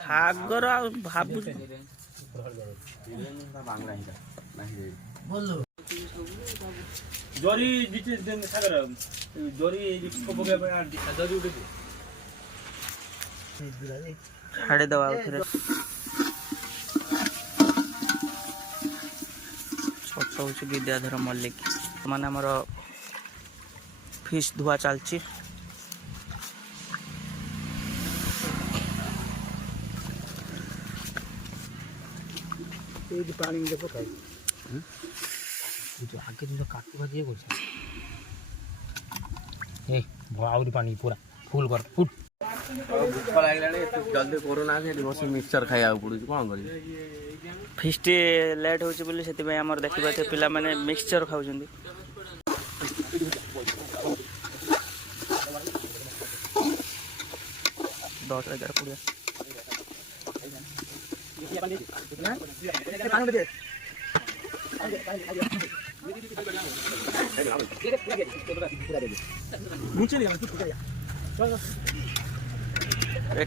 ସାଗର ଆଉ ଭାବୁ ଜରି ସାଗର ଜରି ଛାଡ଼ିଦେବା ଆଉ ଥରେ ଛୋଟ ହେଉଛି ବିଦ୍ୟାଧର ମଲ୍ଲିକ ମାନେ ଆମର ଫିସ୍ ଧୁଆ ଚାଲିଛି। पानी में पकाई जो आगे जो काटू भाजी कर ए आउरी पानी पूरा फुल कर फुट भूख लागलानी जल्दी कोरोना से बस मिक्सचर खाया पड़ू कौन कर ଫିଷ୍ଟ ଲେଟ୍ ହେଉଛି ବୋଲି ସେଥିପାଇଁ ଆମର ଦେଖିପାରୁଥିବେ ପିଲାମାନେ ମିକ୍ସଚର ଖାଉଛନ୍ତି। ଦଶ 11 କୋଡ଼ିଏ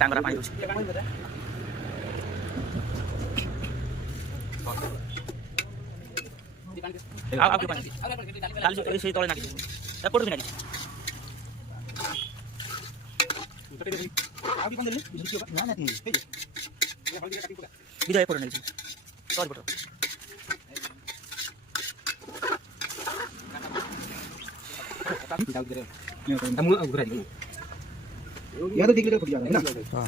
टांगरा पानी दूसरी तले ना एपट भी विदाय एपट नहीं सॉरी पट या तो दिखले फट जा रहा है ना हां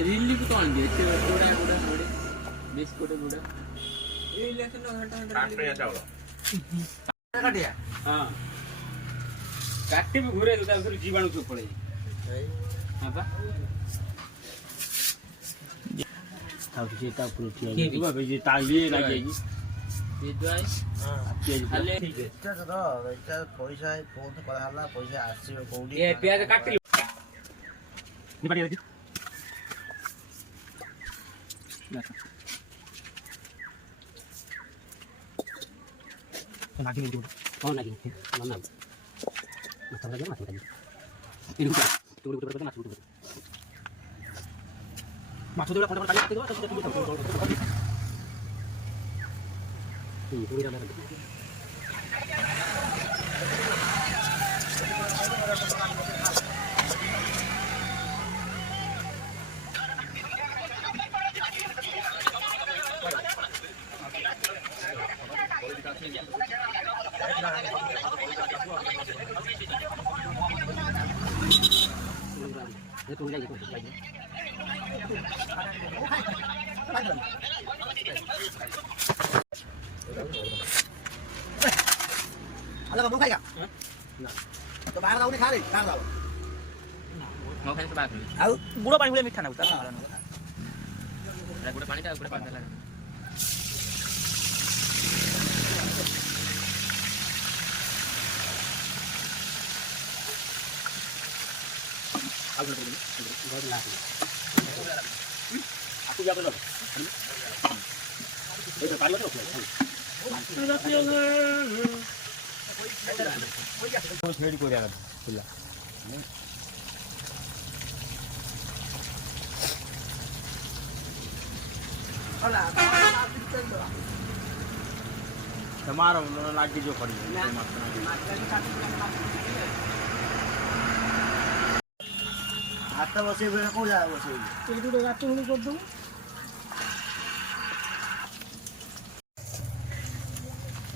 रिलीफ तो आंगे थोड़ा थोड़ा थोड़े बिस्कुट गुड़ा ये लेकिन घंटा काट पे चावल काटिया हां काटे भी घुरे तो फिर जीवाणु सब पड़े हां बा ताऊ से ता पूरी ठीक है बाबा जी ताली लगेगी ये जो है हां खाली ठीक है तो पैसा फोन तो करा हला पैसा आसीबे कोडी ये प्याज काट लो निपटी दे नागी नहीं कौन नागी ना मत लगे मत लगे इनको टुकड़े टुकड़े करके माछ टुकड़े माछ टुकड़े फटाफट काट दो सब टुकड़े पूरी डाल ये तो लगे अलग हम खाएगा ना तो बाहर जाओ नहीं खा रही बाहर जाओ नो खाने के बाद ଆଉ ଗୁଡ଼ ପାଣି ଭଳିଆ ମିଠା ନାଗୁଛି गुड़ पानी टा गुड़ पानी लगा आगे बढ़ो बहुत लाख आपको क्या बोलो ये तो पानी मत रखो छेड़ी को दिया खुला તમારો લાગી જો પડી हाथ बसे बेला को जा बसे ये तो रात में कर दो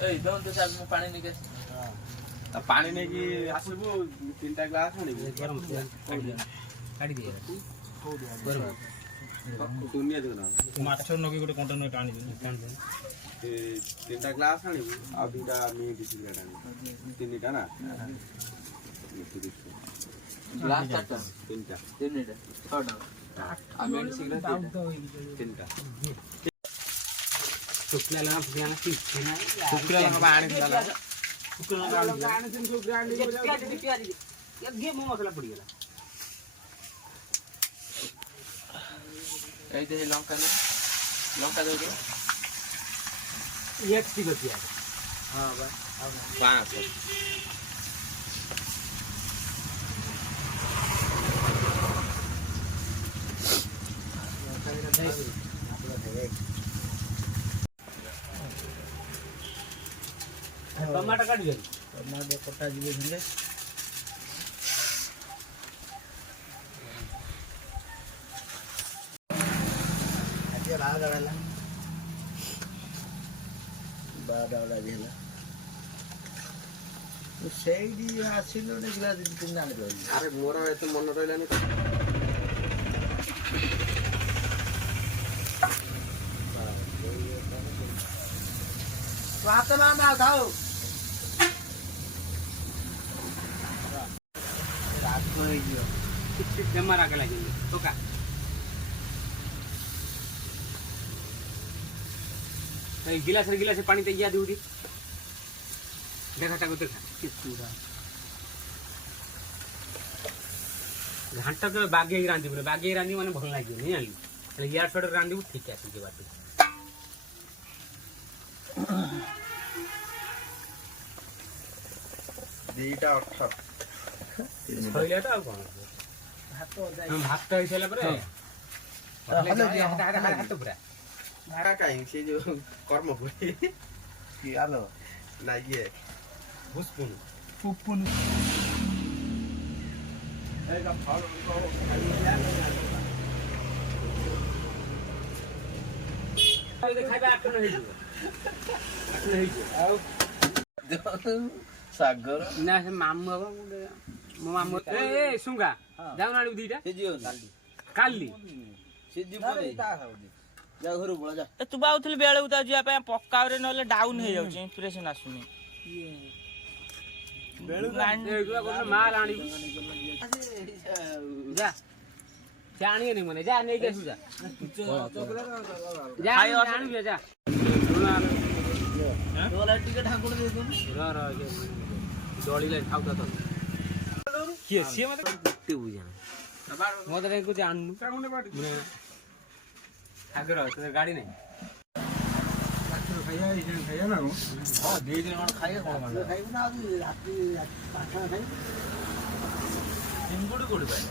ए दोन तो साल में पानी निके हां पानी ने की आसबो तीनटा ग्लास होनी गरम काटी दिए बरोबर दुनिया देखना माछ नगे गोटे कंटेनर टाणी दे तीनटा ग्लास आनी आ दुटा मी दिसी लेडा तीनटा ना ग्लास चारटा तीनटा छटा आ मेन सिगरेट तीनटा शुक्ला लगा पियाना की शुक्ला लगा पानी दिला शुक्ला लगा पानी दिन को ग्राइंड प्याज प्याज ये मो मसाला पड़ी गला এইতে এই লঙ্কা না লঙ্কা দাও তো एक ठीक होती है ହଁ ବା পাঁচ टमाटर काट दियो ଟମାଟୋ କଟା ଯିବେ ସାଙ୍ଗେ ଆଜି ବାରଟା ହେଲା 12ଟା ବେଳେ ଆଜି ହେଲା ସେଇଠି ଆସିଲୁ ଗୋଟେ ଗ୍ଲାସ୍ 2-3 ଆଣି ରହିଲି আরে মোরা এত মনে রইলানি ତୁ ହାତ ମାର ଖାଉ ରାଗ ହେଇଯିବ जमा राख लगे तो का ए गिलास पानी तैया दूडी देखा टाको देखा पूरा घाटा तो बागे रांधी बोले बागे रांधी माने भल लागियो नहीं आली એટલે યાર છોડ રાંધી ठीक है के बात ଦିଟା 18 ଛଇଲାଟା ଆଉ କଣ ଭାତ ହେଇସାରିଲା ପରେ ହାତ ପୁରା ভাড়া কাই সে যে কর্মপুরি କି ଆଲୋ না ইয়ে ଭୁସ୍ପୁନ ଖାଇବା 8 ହେଇଯିବ ଆଉ ସାଗର ନା ସେ ମାମୁ ହବ ମୋ ମାମୁ ଏ ସୁଙ୍ଗା ଯାଉନ ଆଣିବୁ ଦିଟା ସେ ଯିବ କାଲି କାଲି ସେ ଯିବ ତା ଖାଉନି ଯା ଘରୁ ପଳା ଯା ତୁ ବାଉଥିଲି ବେଳକୁ ତା ଯିବା ପାଇଁ ପକ୍କାରେ ନହେଲେ ଡାଉନ ହେଇଯାଉଛି ଇମ୍ପ୍ରେସନ ଆସୁନି ମାଲ ଆଣିବୁ ଯା ସେ ଆଣିବନି ମାନେ ଯା ନେଇକି ଆସିବୁ ଯା ଆଣିବୁ ଯା ଟିକେ ଠାକୁର ଦେଇଦେବୁ ଦଳିଲେ ଖାଉଥା ତ କିଏ ସିଏ ମତେ କେତେ ବୁଝା ମତେ କହୁଛି ଆଣୁନୁ ଆଗ୍ରହ ତୋର ଗାଡି ନାହିଁ ଖାଇବା ନା ହଁ 2 ଦିନ କଣ ଖାଇବେ କଣ ଖାଇବୁ ନା ଆଜି ରାତି 8ଟା ଖାଇବୁ ଚିଙ୍ଗୁଡ଼ି କୋଉଠି ପାଇ